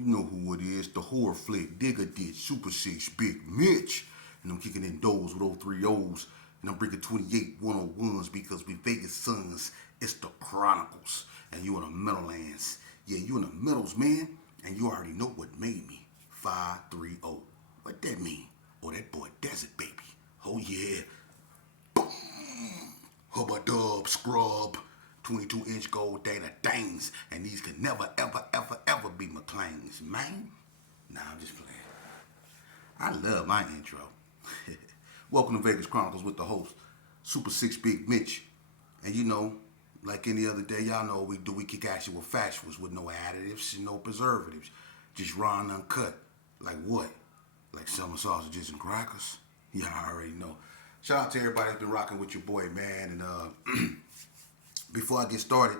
You know who it is, the horror flick, Digger Ditch, Super 6, Big Mitch. And I'm kicking in those with 03 O's. And I'm bringing 28 101s because we Vegas sons, it's the Chronicles. And you in the Meadowlands. Yeah, you in the Meadows, man. And you already know what made me. 530. What that mean? Oh, that boy Desert Baby. Oh, yeah. Boom. Hubba dub, scrub. 22-inch gold data things. And these can never, ever, ever, ever be McLean's, man. Nah, I'm just playing. I love my intro. Welcome to Vegas Chronicles with the host, Super 6 Big Mitch. And you know, like any other day, y'all know what we do. We kick actual factuals with no additives and no preservatives. Just raw and uncut. Like what? Like summer sausages and crackers? Yeah, I already know. Shout out to everybody that's been rocking with your boy, man. And before I get started,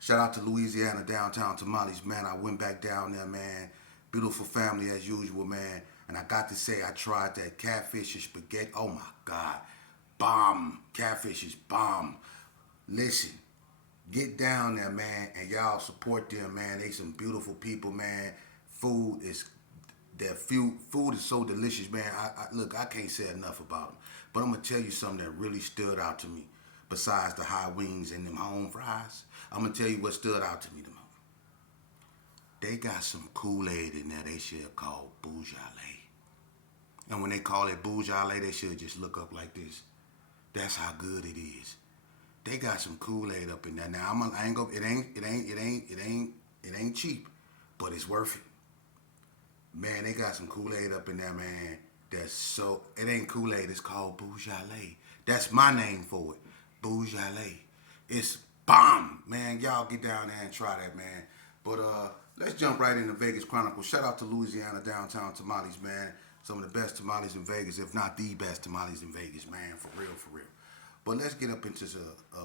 shout out to Louisiana, downtown Tamales, man. I went back down there, man. Beautiful family as usual, man. And I got to say, I tried that catfish and spaghetti. Oh my God. Bomb. Catfish is bomb. Listen, get down there, man, and y'all support them, man. They some beautiful people, man. Food is so delicious, man. Look, I can't say enough about them. But I'm gonna tell you something that really stood out to me. Besides the high wings and them home fries, I'm gonna tell you what stood out to me the most. They got some Kool-Aid in there they should call Boujale. And when they call it Boujale, they should just look up like this. That's how good it is. They got some Kool-Aid up in there. Now I ain't gonna, it ain't cheap, but it's worth it. Man, they got some Kool-Aid up in there, man. It ain't Kool-Aid, it's called Boujale. That's my name for it. Boujale. It's bomb, man. Y'all get down there and try that, man. But let's jump right into Vegas Chronicles. Shout out to Louisiana, downtown Tamales, man. Some of the best tamales in Vegas, if not the best tamales in Vegas, man. For real, for real. But let's get up into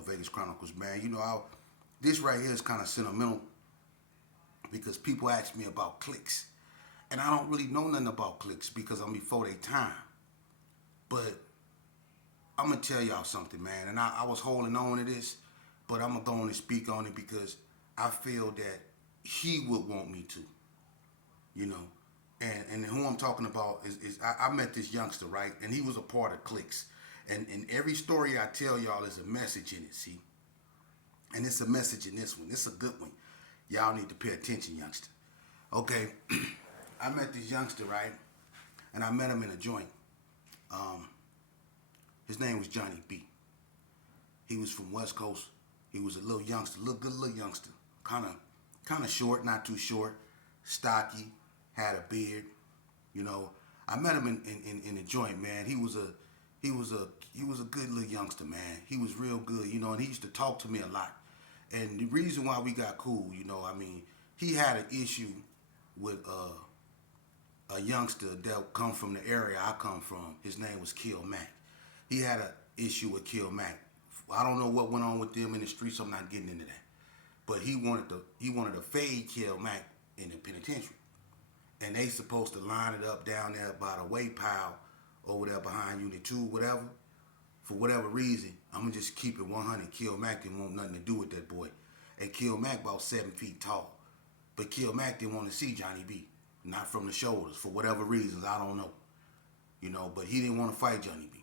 Vegas Chronicles, man. You know, this right here is kind of sentimental because people ask me about clicks. And I don't really know nothing about clicks because I'm before their time. But I'm going to tell y'all something, man. And I was holding on to this, but I'm going to go on and speak on it because I feel that he would want me to, you know. And who I'm talking about is I met this youngster, right? And he was a part of cliques. And every story I tell y'all is a message in it, see? And it's a message in this one. It's a good one. Y'all need to pay attention, youngster. Okay, I met this youngster, right? And I met him in a joint. His name was Johnny B. He was from West Coast. He was a little youngster, good little youngster. Kind of short, not too short, stocky, had a beard. You know, I met him in a joint, man. He was a good little youngster, man. He was real good, you know, and he used to talk to me a lot. And the reason why we got cool, you know, I mean, he had an issue with a youngster that come from the area I come from. His name was Kill Mac. He had an issue with Kill Mac. I don't know what went on with them in the streets. I'm not getting into that. But he wanted to fade Kill Mac in the penitentiary. And they supposed to line it up down there by the weight pile over there behind Unit 2, whatever. For whatever reason, I'm going to just keep it 100. Kill Mac didn't want nothing to do with that boy. And Kill Mac about 7 feet tall. But Kill Mac didn't want to see Johnny B. Not from the shoulders. For whatever reasons, I don't know. You know, but he didn't want to fight Johnny B.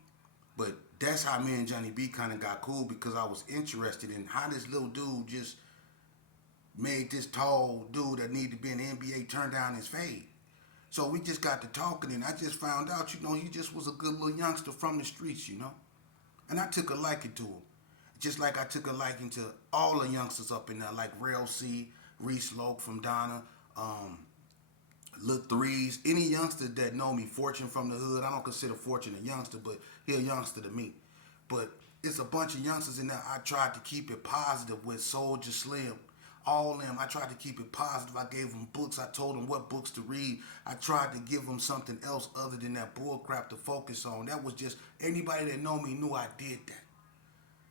But that's how me and Johnny B kind of got cool because I was interested in how this little dude just made this tall dude that needed to be in the NBA turn down his fade. So we just got to talking, and I just found out, you know, he just was a good little youngster from the streets, you know. And I took a liking to him. Just like I took a liking to all the youngsters up in there, like Rail C, Reese Loke from Donna, Lil Threes, any youngster that know me, Fortune from the hood. I don't consider Fortune a youngster, but he a youngster to me. But it's a bunch of youngsters in there I tried to keep it positive with. Soldier Slim, all them. I tried to keep it positive. I gave them books. I told them what books to read. I tried to give them something else other than that bull crap to focus on. That was just, anybody that know me knew I did that,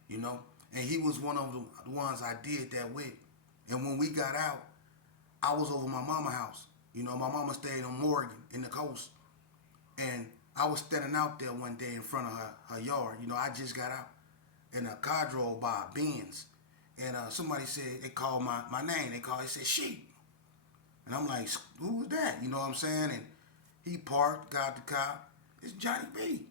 you know. And he was one of the ones I did that with. And when we got out, I was over my mama's house. You know, my mama stayed on Morgan in the coast. And I was standing out there one day in front of her yard. You know, I just got out. And a car drove by, Benz. And somebody said, they called my name. They said, Sheep. And I'm like, who was that? You know what I'm saying? And he parked, got the car. It's Johnny B.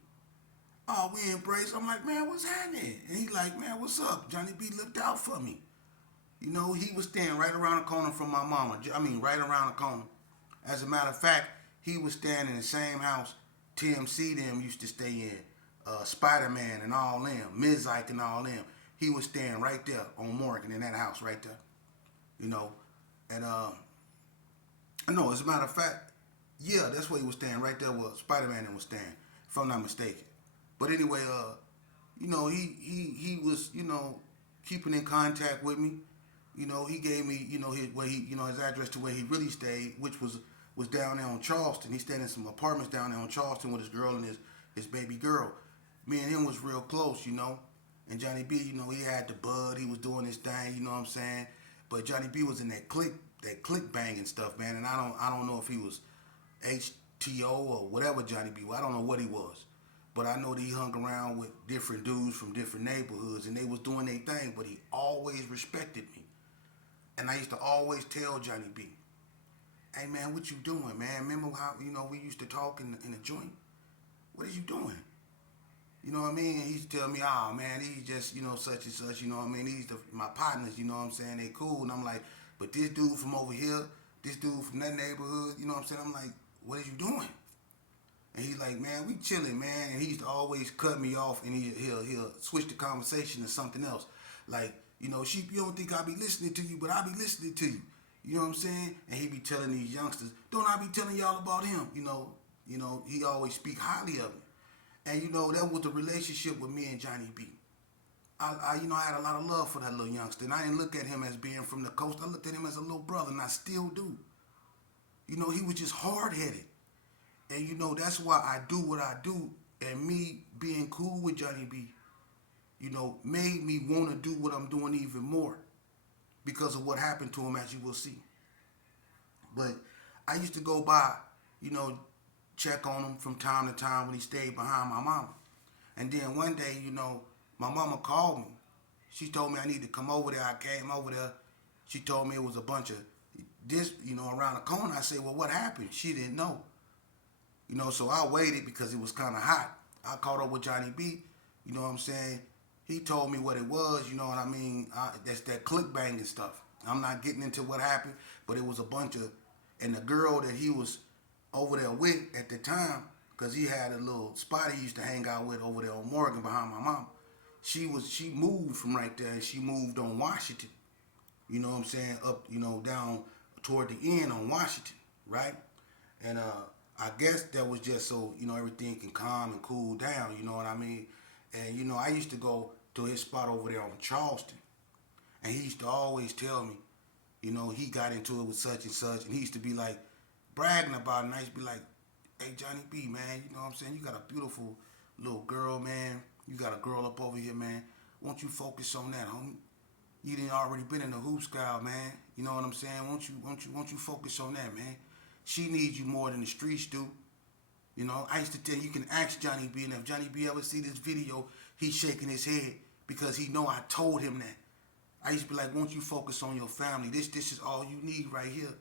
Oh, we embrace. I'm like, man, what's happening? And he like, man, what's up? Johnny B looked out for me. You know, he was staying right around the corner from my mama. I mean, right around the corner. As a matter of fact, he was staying in the same house TMC them used to stay in. Spider-Man and all them. Ms. Ike and all them. He was staying right there on Morgan in that house right there. You know, and no, as a matter of fact, yeah, that's where he was staying right there where Spider-Man was staying, if I'm not mistaken. But anyway, you know, he was, you know, keeping in contact with me. You know, he gave me, you know, his address to where he really stayed, which was down there on Charleston. He stayed in some apartments down there on Charleston with his girl and his baby girl. Me and him was real close, you know. And Johnny B, you know, he had the bud. He was doing his thing, you know what I'm saying. But Johnny B was in that click banging stuff, man. And I don't know if he was HTO or whatever Johnny B was. I don't know what he was. But I know that he hung around with different dudes from different neighborhoods, and they was doing their thing. But he always respected me. And I used to always tell Johnny B, hey man, what you doing, man? Remember how, you know, we used to talk in the joint? What are you doing? You know what I mean? And he used to tell me, oh man, he's just, you know, such and such, you know what I mean? These my partners, you know what I'm saying? They cool. And I'm like, but this dude from over here, this dude from that neighborhood, you know what I'm saying? I'm like, what are you doing? And he's like, man, we chilling, man. And he used to always cut me off, and he'll switch the conversation to something else. Like, you know, Sheep, you don't think I be listening to you, but I be listening to you. You know what I'm saying? And he be telling these youngsters, don't I be telling y'all about him? You know, he always speak highly of me. And you know, that was the relationship with me and Johnny B. You know, I had a lot of love for that little youngster, and I didn't look at him as being from the coast. I looked at him as a little brother, and I still do. You know, he was just hard headed. And you know, that's why I do what I do. And me being cool with Johnny B, you know, made me want to do what I'm doing even more because of what happened to him, as you will see. But I used to go by, you know, check on him from time to time when he stayed behind my mama. And then one day, you know, my mama called me. She told me I need to come over there. I came over there. She told me it was a bunch of this, you know, around the corner. I said, well, what happened? She didn't know. You know, so I waited because it was kind of hot. I caught up with Johnny B. You know what I'm saying? He told me what it was, you know what I mean? That's that click banging stuff. I'm not getting into what happened, but it was a bunch of, and the girl that he was over there with at the time, because he had a little spot he used to hang out with over there on Morgan behind my mom. She moved from right there, and she moved on Washington. You know what I'm saying? Up, you know, down toward the end on Washington, right? And I guess that was just so, you know, everything can calm and cool down, you know what I mean? And, you know, I used to go to his spot over there on Charleston. And he used to always tell me, you know, he got into it with such and such. And he used to be like, bragging about it. And I used to be like, hey, Johnny B, man, you know what I'm saying? You got a beautiful little girl, man. You got a girl up over here, man. Won't you focus on that, homie? You done already been in the hoop scout, man. You know what I'm saying? Won't you focus on that, man? She needs you more than the streets do. You know, I used to tell you, you can ask Johnny B, and if Johnny B ever see this video, he's shaking his head because he know I told him that. I used to be like, won't you focus on your family? This is all you need right here.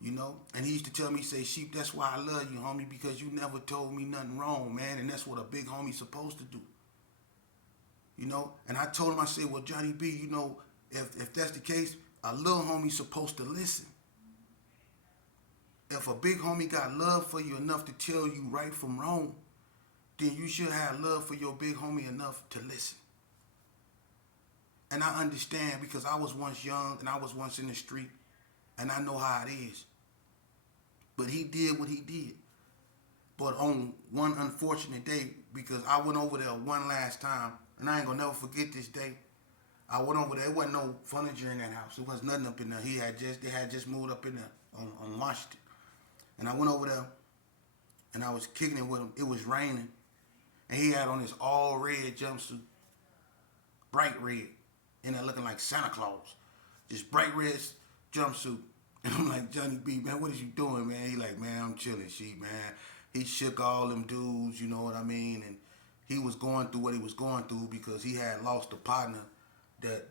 You know? And he used to tell me, say, Sheep, that's why I love you, homie, because you never told me nothing wrong, man. And that's what a big homie's supposed to do. You know? And I told him, I said, well, Johnny B, you know, if that's the case, a little homie's supposed to listen. If a big homie got love for you enough to tell you right from wrong, then you should have love for your big homie enough to listen. And I understand because I was once young and I was once in the street and I know how it is. But he did what he did. But on one unfortunate day, because I went over there one last time, and I ain't gonna never forget this day. I went over there. There wasn't no furniture in that house. There was nothing up in there. They had just moved up in there on Washington. And I went over there, and I was kicking it with him. It was raining, and he had on this all red jumpsuit, bright red, and there looking like Santa Claus, just bright red jumpsuit. And I'm like, Johnny B, man, what is you doing, man? He like, man, I'm chilling, Sheep, man. He shook all them dudes, you know what I mean? And he was going through what he was going through because he had lost a partner that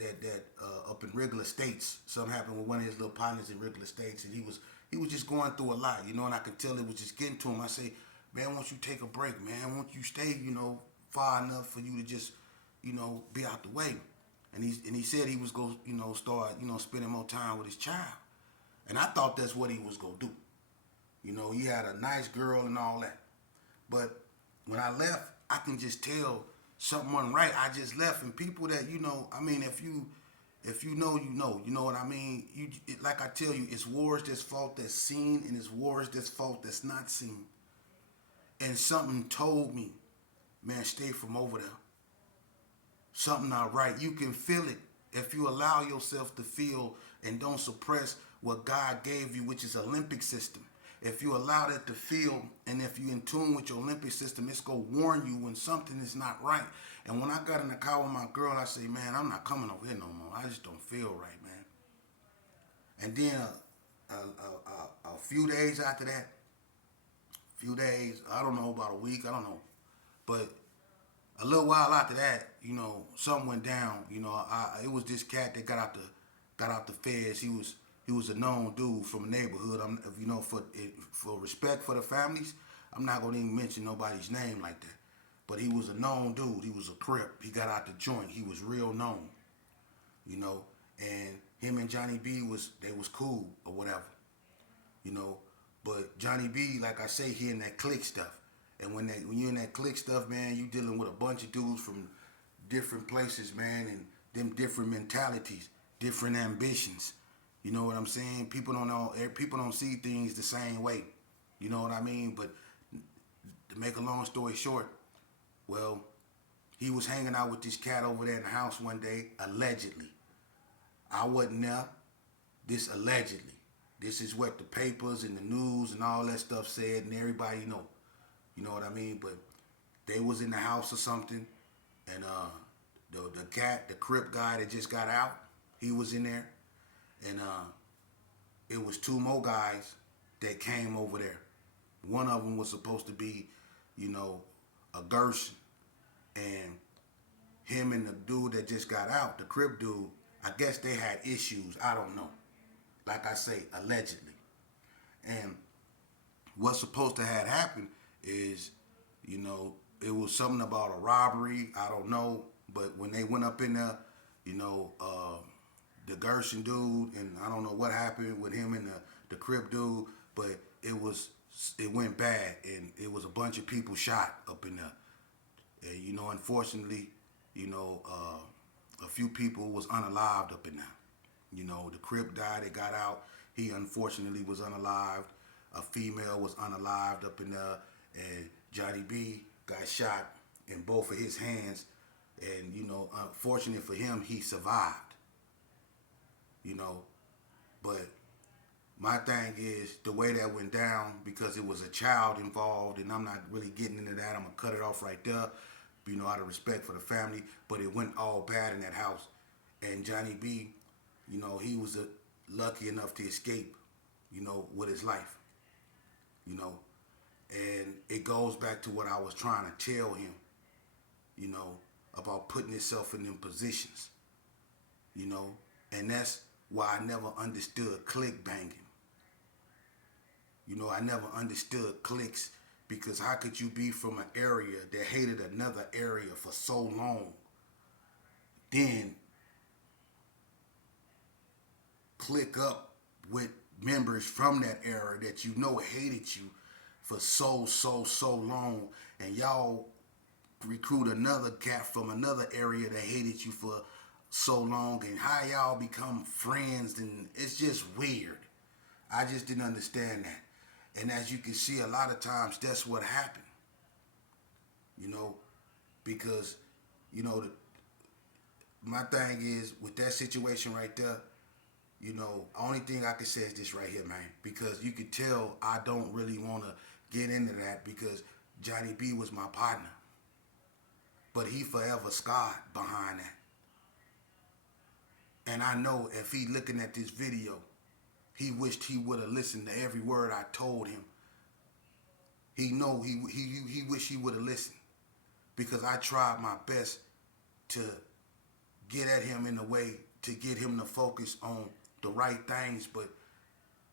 up in Wrigley Estates. Something happened with one of his little partners in Wrigley Estates, and he was he was just going through a lot, you know, and I could tell it was just getting to him. I say, man, won't you take a break, man? Won't you stay, you know, far enough for you to just, you know, be out the way? And he said he was going to, you know, start, you know, spending more time with his child. And I thought that's what he was going to do. You know, he had a nice girl and all that. But when I left, I can just tell something wasn't right. I just left, and people that, you know, I mean, if you know, you know what I mean. Like I tell you, it's wars that's fought that's seen, and it's wars that's fought that's not seen. And something told me, man, stay from over there. Something not right. You can feel it if you allow yourself to feel and don't suppress what God gave you, which is a limbic system. If you allow that to feel, and if you're in tune with your limbic system, it's going to warn you when something is not right. And when I got in the car with my girl, I say, man, I'm not coming over here no more. I just don't feel right, man. And then a few days after that, I don't know, about a week, I don't know. But a little while after that, you know, something went down. You know, it was this cat that got out the feds. He was a known dude from a neighborhood. You know, for respect for the families, I'm not gonna even mention nobody's name like that. But he was a known dude. He was a Crip. He got out the joint. He was real known. You know, and him and Johnny B was cool or whatever. You know, but Johnny B, like I say, he in that clique stuff. And when you're in that clique stuff, man, you dealing with a bunch of dudes from different places, man, and them different mentalities, different ambitions. You know what I'm saying? People don't see things the same way. You know what I mean? But to make a long story short, well, he was hanging out with this cat over there in the house one day, allegedly. I wasn't there. This allegedly. This is what the papers and the news and all that stuff said, and everybody know. You know what I mean? But they was in the house or something, and the Crip guy that just got out, he was in there, and it was two more guys that came over there. One of them was supposed to be, you know, a Gerson, and him and the dude that just got out, the Crip dude, I guess they had issues. I don't know. Like I say, allegedly. And what's supposed to have happened is, you know, it was something about a robbery. I don't know. But when they went up in there, you know, the Gerson dude, and I don't know what happened with him and the Crip dude, but it went bad, and it was a bunch of people shot up in there. And, you know, unfortunately, you know, a few people was unalived up in there. You know, the Crip died, it got out. He unfortunately was unalived. A female was unalived up in there, and Johnny B got shot in both of his hands. And, you know, unfortunate for him, he survived. You know, but my thing is the way that went down, because it was a child involved, and I'm not really getting into that. I'm going to cut it off right there, you know, out of respect for the family. But it went all bad in that house. And Johnny B, you know, he was lucky enough to escape, you know, with his life. You know, and it goes back to what I was trying to tell him, you know, about putting yourself in them positions, you know, and that's why I never understood clique banging. You know, I never understood cliques, because how could you be from an area that hated another area for so long, then click up with members from that era that you know hated you for so long, and y'all recruit another cat from another area that hated you for so long, and how y'all become friends, and it's just weird. I just didn't understand that. And as you can see, a lot of times that's what happened. You know, because, you know, my thing is with that situation right there, you know, only thing I can say is this right here, man, because you could tell I don't really want to get into that, because Johnny B was my partner. But he forever scarred behind that. And I know if he looking at this video, he wished he would have listened to every word I told him. He know he wish he would have listened, because I tried my best to get at him in a way to get him to focus on the right things. But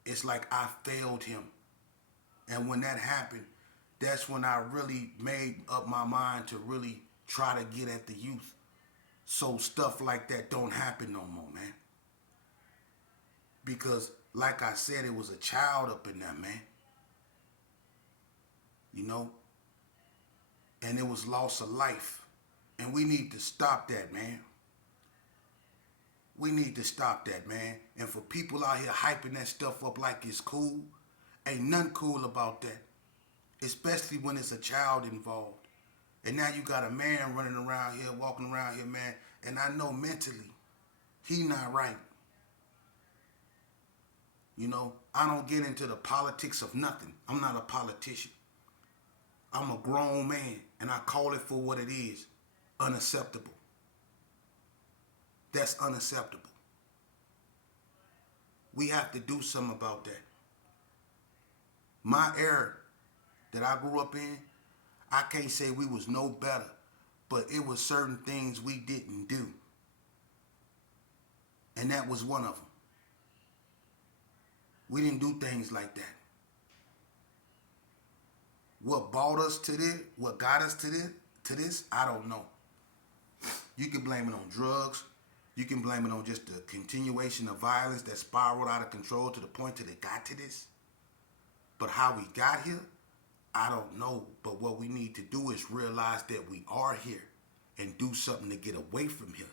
it's like I failed him. And when that happened, that's when I really made up my mind to really try to get at the youth. So stuff like that don't happen no more, man. Because, like I said, it was a child up in there, man. You know? And it was loss of life. And we need to stop that, man. We need to stop that, man. And for people out here hyping that stuff up like it's cool, ain't nothing cool about that. Especially when it's a child involved. And now you got a man running around here, walking around here, man. And I know mentally, he not right. You know, I don't get into the politics of nothing. I'm not a politician. I'm a grown man, and I call it for what it is. Unacceptable. That's unacceptable. We have to do something about that. My era that I grew up in, I can't say we was no better, but it was certain things we didn't do. And that was one of them. We didn't do things like that. What brought us to this, what got us to this, I don't know. You can blame it on drugs. You can blame it on just the continuation of violence that spiraled out of control to the point that it got to this. But how we got here, I don't know. But what we need to do is realize that we are here and do something to get away from here.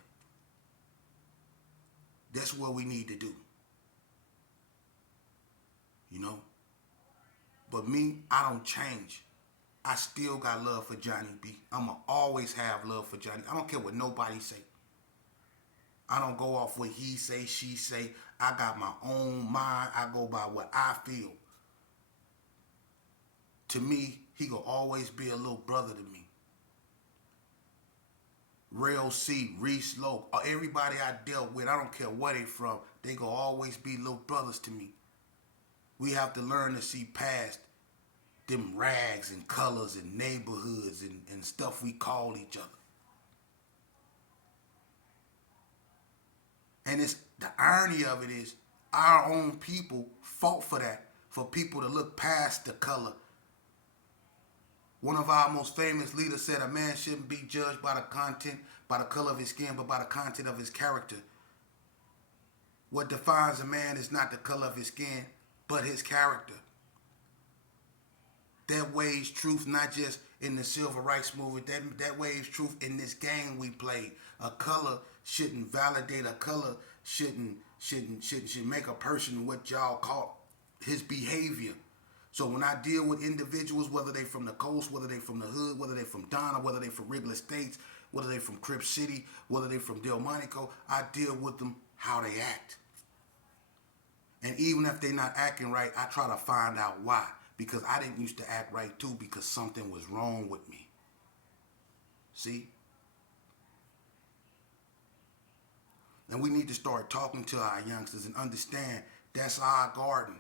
That's what we need to do. You know? But me, I don't change. I still got love for Johnny B. I'ma always have love for Johnny. I don't care what nobody say. I don't go off what he say, she say. I got my own mind. I go by what I feel. To me, he gonna always be a little brother to me. Rail C, Reese Lowe, everybody I dealt with, I don't care where they from, they gonna always be little brothers to me. We have to learn to see past them rags and colors and neighborhoods and stuff we call each other. And it's the irony of it is our own people fought for that, for people to look past the color. One of our most famous leaders said a man shouldn't be judged by the content, by the color of his skin, but by the content of his character. What defines a man is not the color of his skin, but his character. That waves truth not just in the civil rights movement, that waves truth in this game we play. A color shouldn't validate, a color shouldn't make a person what y'all call his behavior. So when I deal with individuals, whether they from the coast, whether they from the hood, whether they from Donna, whether they from Wrigley Estates, whether they from Crip City, whether they from Delmonico, I deal with them how they act. And even if they're not acting right, I try to find out why. Because I didn't used to act right too because something was wrong with me. See? And we need to start talking to our youngsters and understand that's our garden.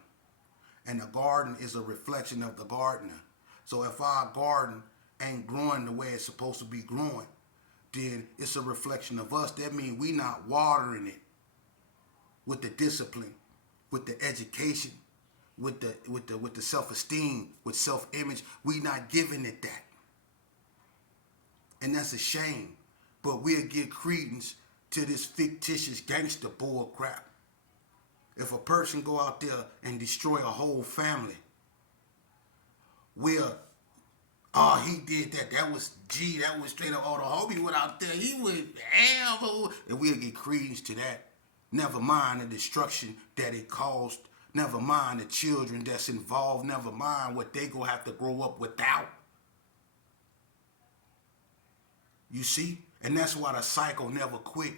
And the garden is a reflection of the gardener. So if our garden ain't growing the way it's supposed to be growing, then it's a reflection of us. That means we not watering it with the discipline, with the education, with the self-esteem, with self-image. We not giving it that. And that's a shame. But we'll give credence to this fictitious gangster bull crap. If a person go out there and destroy a whole family, he did that. That was that was straight up. Oh, the homie went out there. He went ham. And we'll get credence to that. Never mind the destruction that it caused. Never mind the children that's involved. Never mind what they gonna have to grow up without. You see? And that's why the cycle never quit.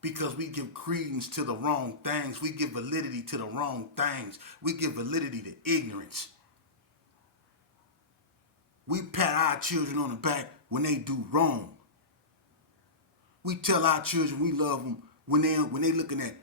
Because we give credence to the wrong things. We give validity to the wrong things. We give validity to ignorance. We pat our children on the back when they do wrong. We tell our children we love them when they looking at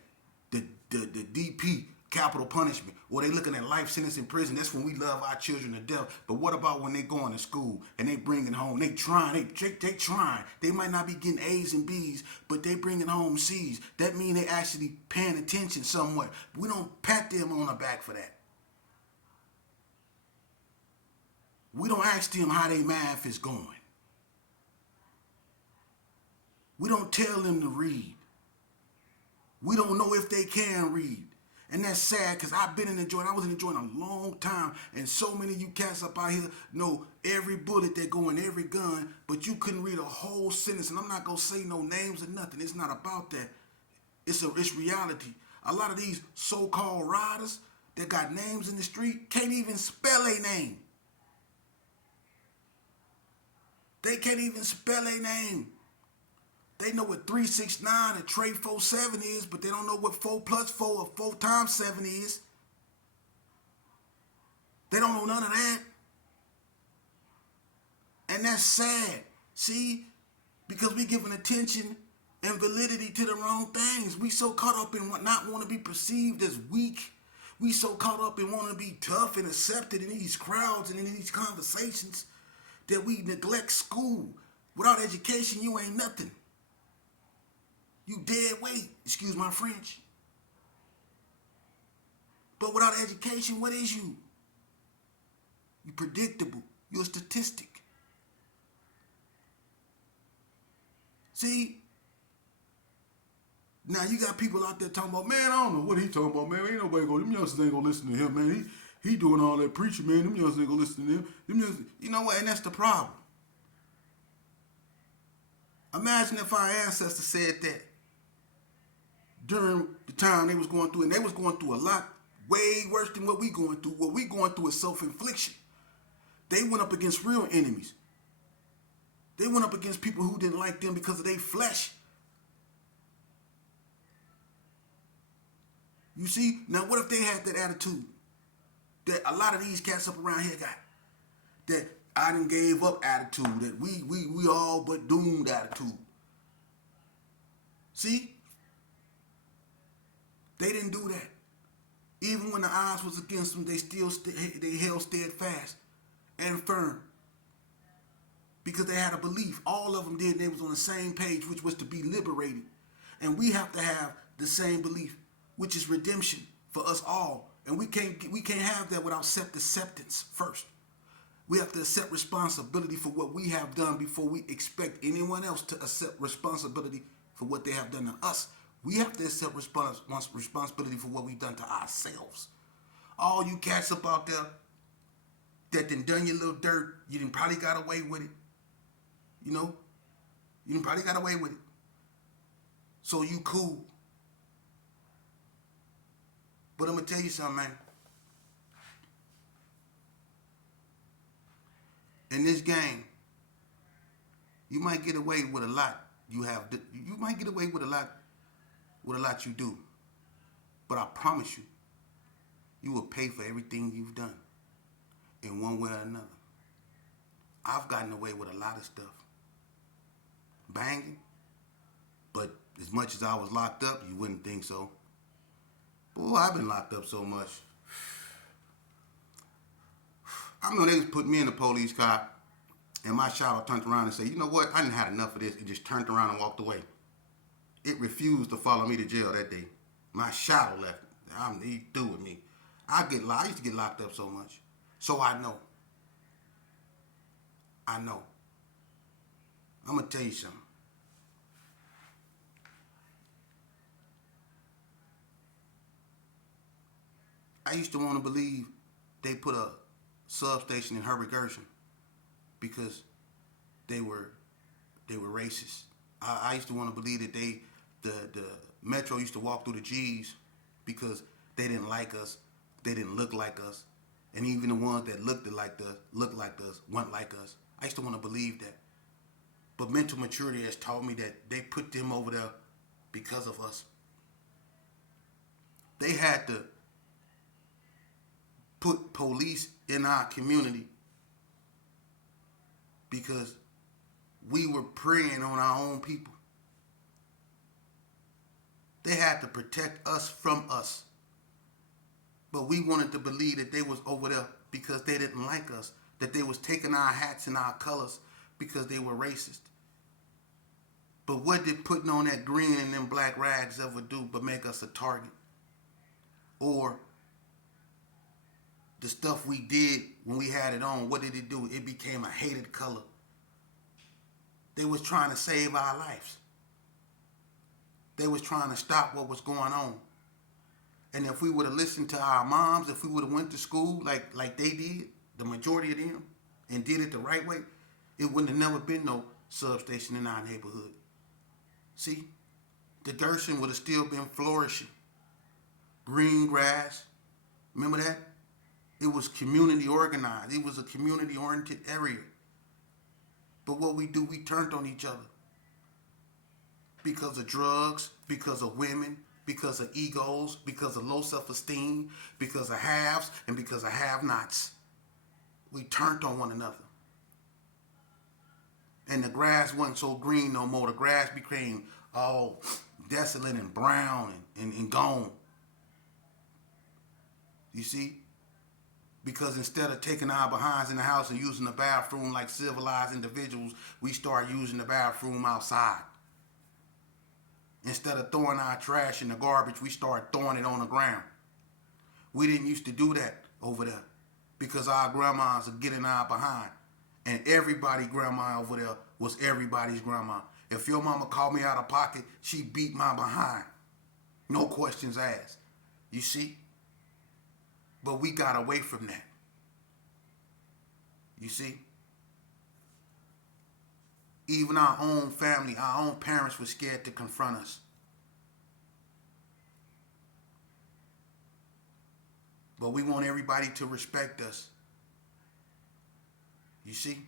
the DP capital punishment, or they looking at life sentence in prison. That's when we love our children to death. But what about when they going to school and they bringing home, they trying, they trying. They might not be getting A's and B's, but they bringing home C's. That means they actually paying attention somewhat. We don't pat them on the back for that. We don't ask them how their math is going. We don't tell them to read. We don't know if they can read. And that's sad because I've been in the joint. I was in the joint a long time. And so many of you cats up out here know every bullet that go in every gun, but you couldn't read a whole sentence. And I'm not going to say no names or nothing. It's not about that. It's reality. A lot of these so-called riders that got names in the street can't even spell a name. They can't even spell a name. They know what 369 and Trey 47 is, but they don't know what 4 plus 4 or 4 times 7 is. They don't know none of that. And that's sad. See? Because we giving attention and validity to the wrong things. We so caught up in not want to be perceived as weak. We so caught up in wanting to be tough and accepted in these crowds and in these conversations that we neglect school. Without education, you ain't nothing. You dead weight, excuse my French. But without education, what is you? You predictable. You're a statistic. See? Now you got people out there talking about, man, I don't know what he talking about, man. Ain't nobody them youngsters ain't gonna listen to him, man. He doing all that preaching, man. Them youngsters ain't gonna listen to him. You know what? And that's the problem. Imagine if our ancestors said that during the time they was going through, and they was going through a lot way worse than what we going through. What we going through is self-infliction. They went up against real enemies. They went up against people who didn't like them because of their flesh. You see? Now what if they had that attitude that a lot of these cats up around here got? That I done gave up attitude, that we all but doomed attitude. See? They didn't do that. Even when the odds was against them, they held steadfast and firm. Because they had a belief. All of them did. They was on the same page, which was to be liberated. And we have to have the same belief, which is redemption for us all. And we can't have that without acceptance first. We have to accept responsibility for what we have done before we expect anyone else to accept responsibility for what they have done to us. We have to accept responsibility for what we've done to ourselves. All you cats up out there that done your little dirt, you done probably got away with it. You know? You done probably got away with it. So you cool. But I'm going to tell you something, man. In this game, you might get away with a lot. You might get away with a lot you do. But I promise you, you will pay for everything you've done in one way or another. I've gotten away with a lot of stuff. Banging. But as much as I was locked up, you wouldn't think so. Boy, I've been locked up so much. I know they was putting me in the police car, and my shadow turned around and said, you know what, I done had enough of this, and just turned around and walked away. It refused to follow me to jail that day. My shadow left. He through with me. I used to get locked up so much. So I know. I'm going to tell you something. I used to want to believe they put a substation in Herbert Gershon because they were racist. I used to want to believe that the Metro used to walk through the G's because they didn't like us, they didn't look like us, and even the ones that looked like us, weren't like us. I used to want to believe that. But mental maturity has taught me that they put them over there because of us. They had to put police in our community because we were preying on our own people. They had to protect us from us. But we wanted to believe that they was over there because they didn't like us, that they was taking our hats and our colors because they were racist. But what did putting on that green and them black rags ever do but make us a target? Or the stuff we did when we had it on, what did it do? It became a hated color. They was trying to save our lives. They was trying to stop what was going on. And if we would have listened to our moms, if we would have went to school like they did, the majority of them, and did it the right way, it wouldn't have never been no substation in our neighborhood. See, the Gershon would have still been flourishing. Green grass, remember that? It was community organized. It was a community-oriented area. But what we do, we turned on each other. Because of drugs, because of women, because of egos, because of low self-esteem, because of haves, and because of have-nots. We turned on one another. And the grass wasn't so green no more. The grass became all desolate and brown and gone. You see? Because instead of taking our behinds in the house and using the bathroom like civilized individuals, we start using the bathroom outside. Instead of throwing our trash in the garbage, we start throwing it on the ground. We didn't used to do that over there because our grandmas are getting our behind. And everybody's grandma over there was everybody's grandma. If your mama called me out of pocket, she beat my behind. No questions asked. You see? But we got away from that. You see? Even our own family, our own parents were scared to confront us. But we want everybody to respect us. You see?